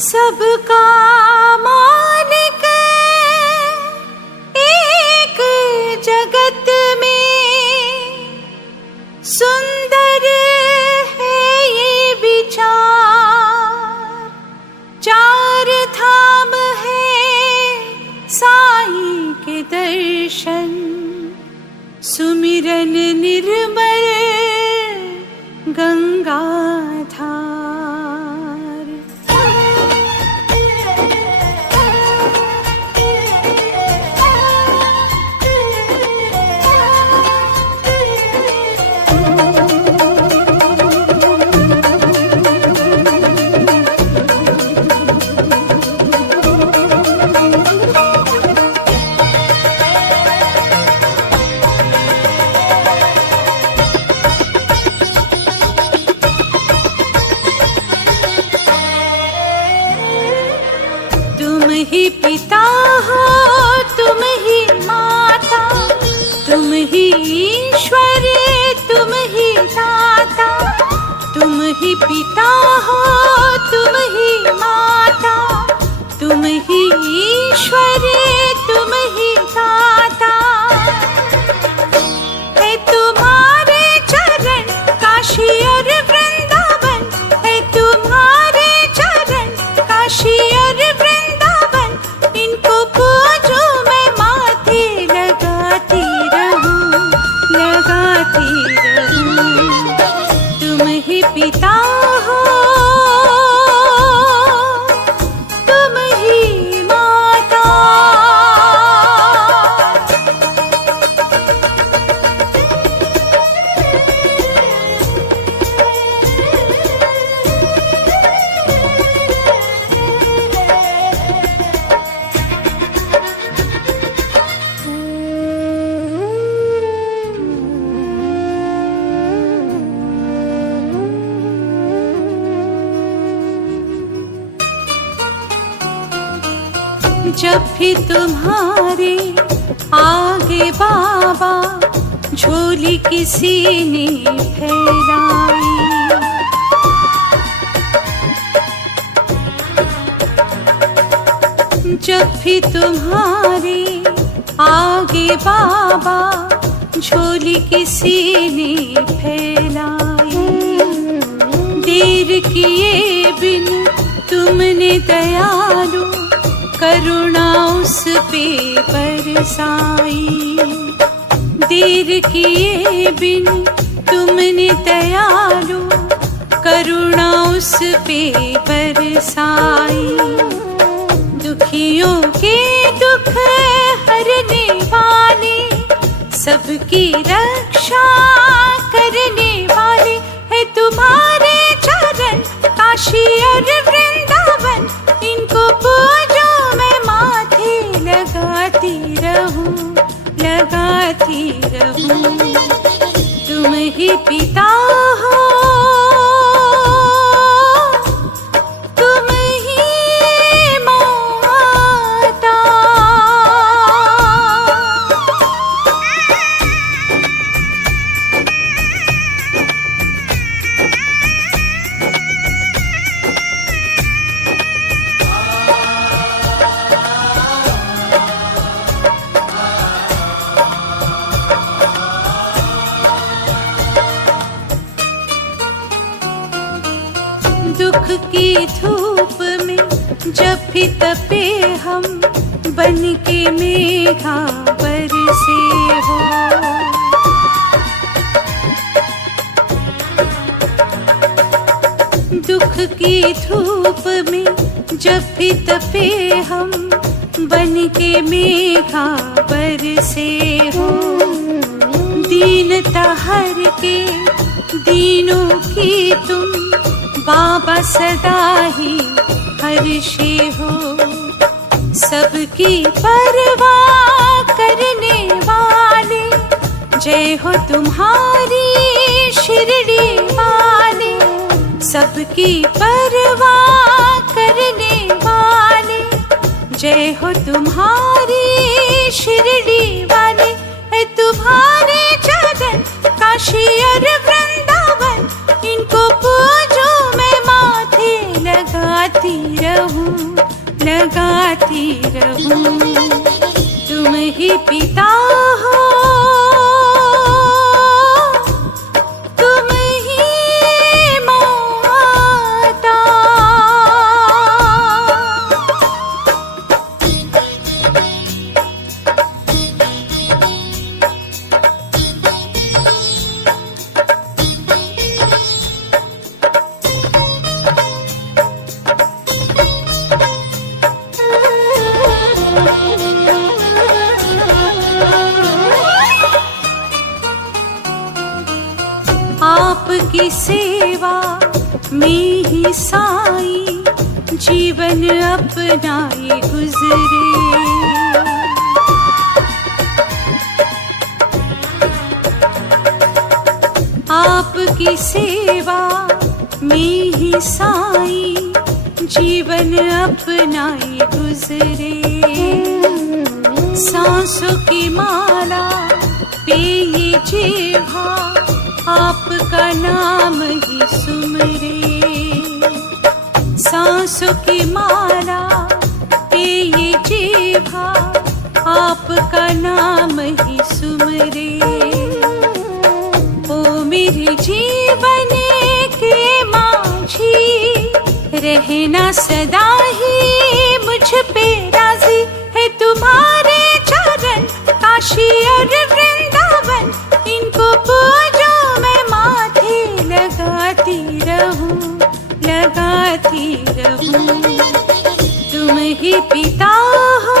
सबका मालिक एक जगत में, सुंदर है ये विचार। चार धाम है साईं के दर्शन, सुमिरन निर्मल गंगाधार। तुम ही पिता हो, तुम ही माता, तुम ही ईश्वर, तुम ही दाता। तुम ही पिता हो, तुम ही माता, तुम ही ईश्वर, तुम ही दाता। है तुम्हारे चरण काशी और वृंदावन, है तुम्हारे चरण काशी और वृंदावन। इनको पूजो मैं माथे लगाती रहूं, लगाती रहूं। तुम ही पिता हो, तुम ही माता। जब भी तुम्हारे आगे बाबा झोली किसी ने फैलाई, जब भी तुम्हारे आगे बाबा झोली किसी ने फैलाई। देर किए बिन तुमने दयालु करुणा उस पे बरसाई। देर किए बिन तुमने दयालु करुणा उस पे बरसाई। दुखियों के दुख हरने वाले, सबकी रक्षा करने वाले, है तुम्हारे चरण काशी और वृंदावन। इनको पूजो मैं माथे लगाती रहूं, लगाती रहूं। तुम ही पिता हो, तुम ही माता। दुख की धूप में जब भी तपे हम, बन के मेघा बरसे हो। दुख की धूप में जब भी तपे हम, बन के मेघा बरसे हो। दीनता हर के दीनों की तुम बाबा सदा ही हर्षे हो। सबकी परवाह करने वाले, जय हो तुम्हारी शिरडी वाले। सबकी परवाह करने वाले, जय हो तुम्हारी शिरडी वाले। है तुम्हारे चरण काशी और वृंदावन। इनको पूजो मैं माथे लगाती रहूं। लगाती रहूं। तुम ही पिता हो, तुम ही माता। आपकी सेवा में ही साई जीवन अपना ये गुजरे। आपकी सेवा में ही साई जीवन अपना ये गुजरे। सांसों की माला पे ये जिह्वा आपका नाम ही सुमरे। सांसों की माला पे ये जिह्वा आपका नाम ही सुमरे। ओ मेरे जीवन के माझी, रहना सदा ही मुझ पे राजी है। तुम्हारे चरण काशी और वृंदावन, इनको पूजो मैं माथे लगाती रहूं, लगाती रहूं। तुम ही पिता हो,